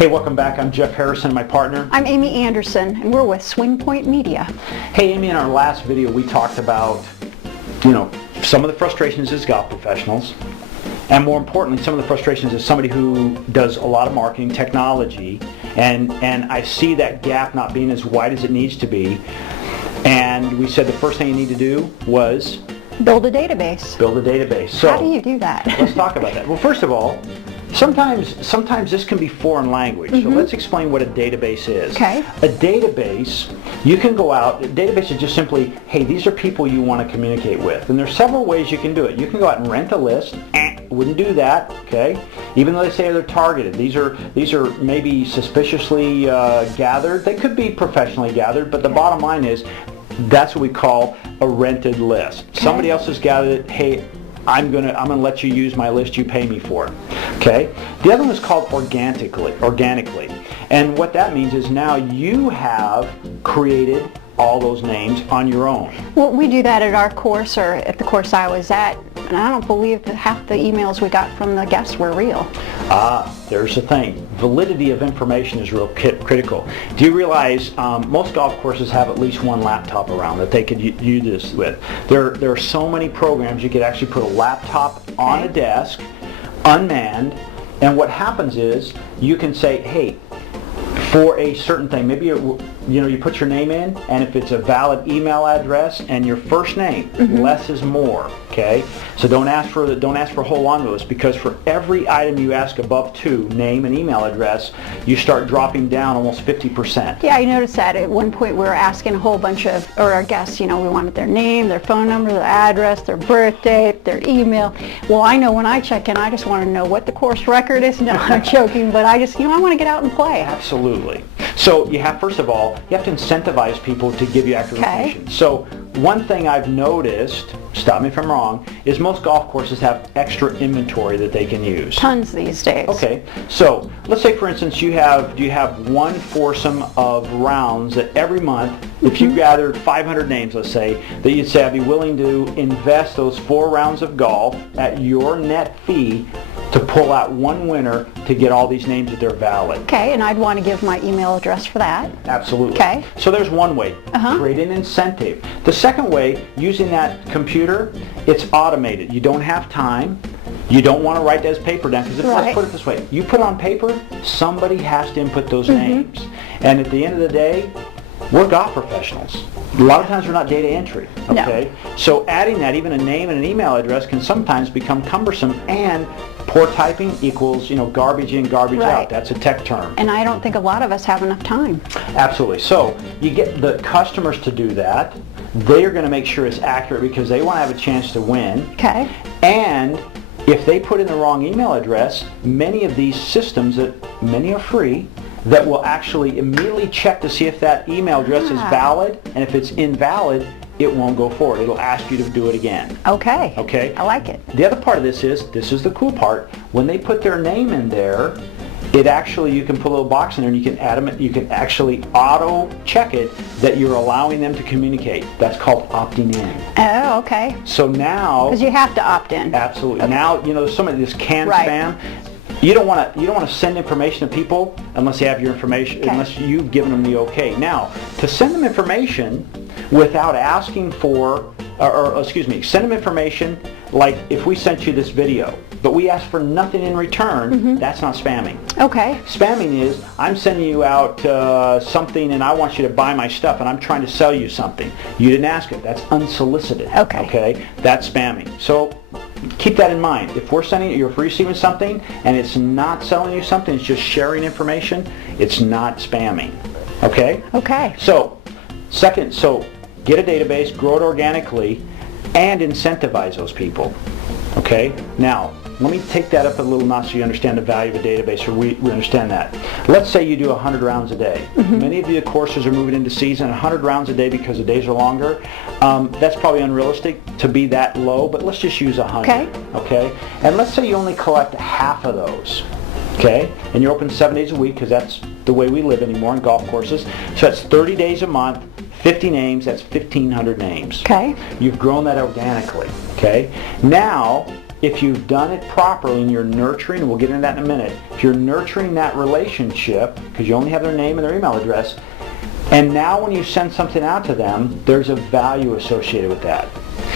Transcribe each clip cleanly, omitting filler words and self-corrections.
Hey, welcome back. I'm Jeff Harrison, my partner. I'm Amy Anderson, and we're with Swing Point Media. Hey, Amy, in our last video, we talked about, some of the frustrations as golf professionals, and more importantly, some of the frustrations as somebody who does a lot of marketing technology, and I see that gap not being as wide as it needs to be. And we said the first thing you need to do was build a database. Build a database. So how do you do that? Let's talk about that. Well, first of all, sometimes this can be foreign language. So let's explain what a database is. Okay. A database, you can go out, a database is just simply, hey, these are people you want to communicate with. And there's several ways you can do it. You can go out and rent a list. Wouldn't do that, okay? Even though they say they're targeted. These are maybe suspiciously gathered. They could be professionally gathered, but the bottom line is that's what we call a rented list. Okay. Somebody else has gathered it. Hey, I'm gonna let you use my list. You pay me for it. Okay. The other one is called organically, and what that means is now you have created all those names on your own. Well, we do that at our course or at the course I was at, and I don't believe that half the emails we got from the guests were real. There's the thing. Validity of information is real critical. Do you realize most golf courses have at least one laptop around that they could use this with? There are so many programs you could actually put a laptop on a desk, unmanned, and what happens is you can say, hey, for a certain thing, maybe you put your name in, and if it's a valid email address and your first name, less is more. Okay, so don't ask for a whole long list, because for every item you ask above 2, name and email address, you start dropping down almost 50%. Yeah, I noticed that at one point we were asking a whole bunch of, or our guests, we wanted their name, their phone number, their address, their birth date, their email. Well, I know when I check in, I just want to know what the course record is. No, I'm joking, but I just, I want to get out and play. Absolutely. So you have, first of all, you have to incentivize people to give you accurate information. So one thing I've noticed, stop me if I'm wrong, is most golf courses have extra inventory that they can use. Tons these days. Okay, so let's say for instance you have one foursome of rounds that every month, if you gathered 500 names, let's say, that you'd say I'd be willing to invest those 4 rounds of golf at your net fee to pull out one winner to get all these names that they're valid. Okay, and I'd want to give my email address for that. Absolutely. Okay. So there's one way. Create an incentive. The second way, using that computer, it's automated. You don't have time. You don't want to write those paper down, because let's put it this way. You put it on paper, somebody has to input those names. And at the end of the day, we're golf professionals. A lot of times we're not data entry, okay? No. So adding that, even a name and an email address, can sometimes become cumbersome, and poor typing equals, garbage in, garbage out. That's a tech term. And I don't think a lot of us have enough time. Absolutely. So you get the customers to do that. They are going to make sure it's accurate, because they want to have a chance to win. Okay. And if they put in the wrong email address, many of these systems, many are free, that will actually immediately check to see if that email address is valid, and if it's invalid, it won't go forward. It'll ask you to do it again. Okay. Okay. I like it. The other part of this is the cool part. When they put their name in there, it actually, you can put a little box in there, and you can add them. You can actually auto check it that you're allowing them to communicate. That's called opting in. Oh, okay. So now, because you have to opt in. Absolutely. Okay. Now, there's some of this canned spam. You don't want to send information to people unless they have your information, unless you've given them the okay. Now, to send them information without asking for, send them information like if we sent you this video, but we asked for nothing in return, that's not spamming. Okay. Spamming is, I'm sending you out something and I want you to buy my stuff, and I'm trying to sell you something. You didn't ask it. That's unsolicited. Okay. Okay? That's spamming. So keep that in mind. If we're receiving something and it's not selling you something, it's just sharing information, it's not spamming. Okay? Okay. So get a database, grow it organically, and incentivize those people. Okay? Now, let me take that up a little notch so you understand the value of a database, or we understand that. Let's say you do 100 rounds a day. Many of the courses are moving into season, 100 rounds a day because the days are longer. That's probably unrealistic to be that low, but let's just use 100. Okay? And let's say you only collect half of those. Okay? And you're open 7 days a week, because that's the way we live anymore in golf courses. So that's 30 days a month, 50 names, that's 1,500 names. Okay. You've grown that organically. Okay? Now, if you've done it properly and you're nurturing, and we'll get into that in a minute, if you're nurturing that relationship, because you only have their name and their email address, and now when you send something out to them, there's a value associated with that.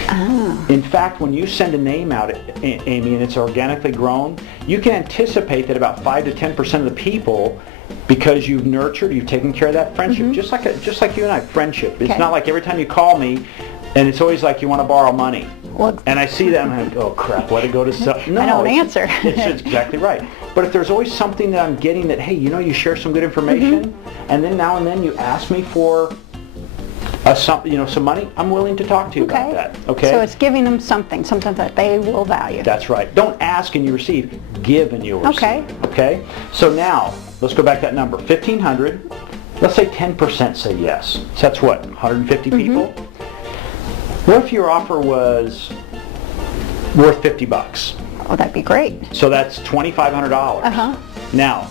Oh. In fact, when you send a name out, Amy, and it's organically grown, you can anticipate that about 5 to 10% of the people, because you've nurtured, you've taken care of that friendship, just like you and I, friendship. It's not like every time you call me, and it's always like you want to borrow money. Well, And I see that, and I'm like, oh crap, let it go to some... No, I don't answer. It's exactly right. But if there's always something that I'm getting that, hey, you share some good information, and then now and then you ask me for some money, I'm willing to talk to you about that. Okay? So it's giving them something that they will value. That's right. Don't ask and you receive, give and you'll receive. Okay. Okay? So now, let's go back to that number, 1,500. Let's say 10% say yes. So that's what, 150 people? What if your offer was worth $50? Oh, that'd be great. So that's $2,500. Now,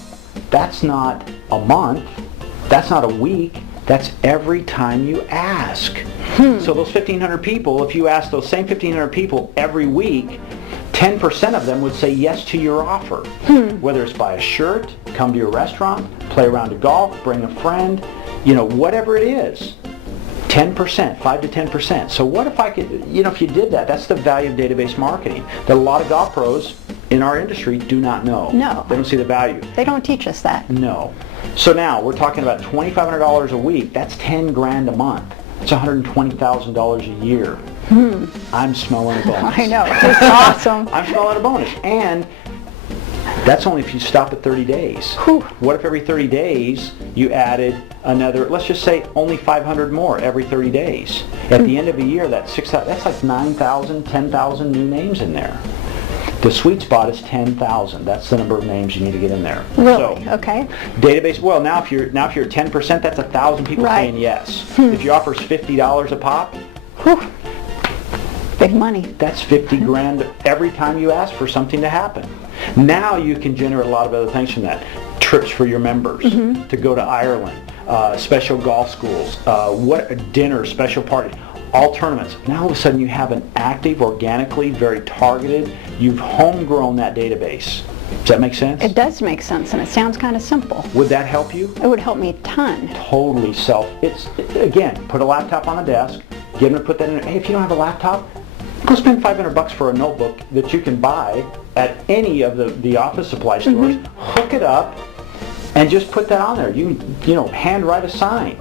that's not a month, that's not a week, that's every time you ask. So those 1,500 people, if you ask those same 1,500 people every week, 10% of them would say yes to your offer. Whether it's buy a shirt, come to your restaurant, play around to golf, bring a friend, whatever it is. 10%, 5 to 10%. So what if I could, if you did that, that's the value of database marketing that a lot of golf pros in our industry do not know. No. They don't see the value. They don't teach us that. No. So now we're talking about $2,500 a week. That's 10 grand a month. It's $120,000 a year. I'm smelling a bonus. I know. It's just awesome. I'm smelling a bonus. And that's only if you stop at 30 days. Whew. What if every 30 days you added another, let's just say only 500 more every 30 days. At the end of a year, that's like 9,000, 10,000 new names in there. The sweet spot is 10,000. That's the number of names you need to get in there. Really? So, Okay. database, well, now if you're at 10%, that's 1,000 people saying yes. If your offer's $50 a pop, Whew. Big money. that's 50 grand every time you ask for something to happen. Now you can generate a lot of other things from that. Trips for your members to go to Ireland, special golf schools, dinner, special parties, all tournaments. Now all of a sudden you have an active, organically, very targeted, you've homegrown that database. Does that make sense? It does make sense, and it sounds kind of simple. Would that help you? It would help me a ton. Totally again, put a laptop on the desk, get them to put that in. Hey, if you don't have a laptop, go spend $500 for a notebook that you can buy at any of the office supply stores, hook it up, and just put that on there. You hand write a sign.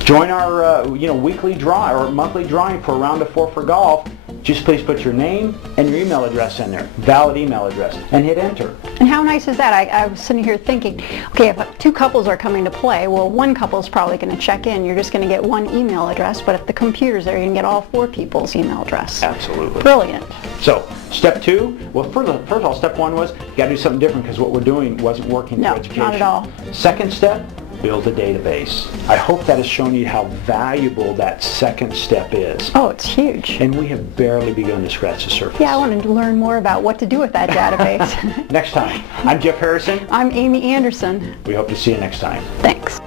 Join our weekly draw or monthly drawing for a round of 4 for golf. Just please put your name and your email address in there, valid email address, and hit enter. And how nice is that? I was sitting here thinking, okay, if 2 couples are coming to play, well, one couple's probably going to check in. You're just going to get one email address, but if the computer's there, you can get all 4 people's email address. Absolutely. Brilliant. So, step 2, well, first of all, step 1 was you got to do something different because what we're doing wasn't working for education. No, not at all. Second step, build a database. I hope that has shown you how valuable that second step is. Oh, it's huge. And we have barely begun to scratch the surface. Yeah, I wanted to learn more about what to do with that database. Next time. I'm Jeff Harrison. I'm Amy Anderson. We hope to see you next time. Thanks.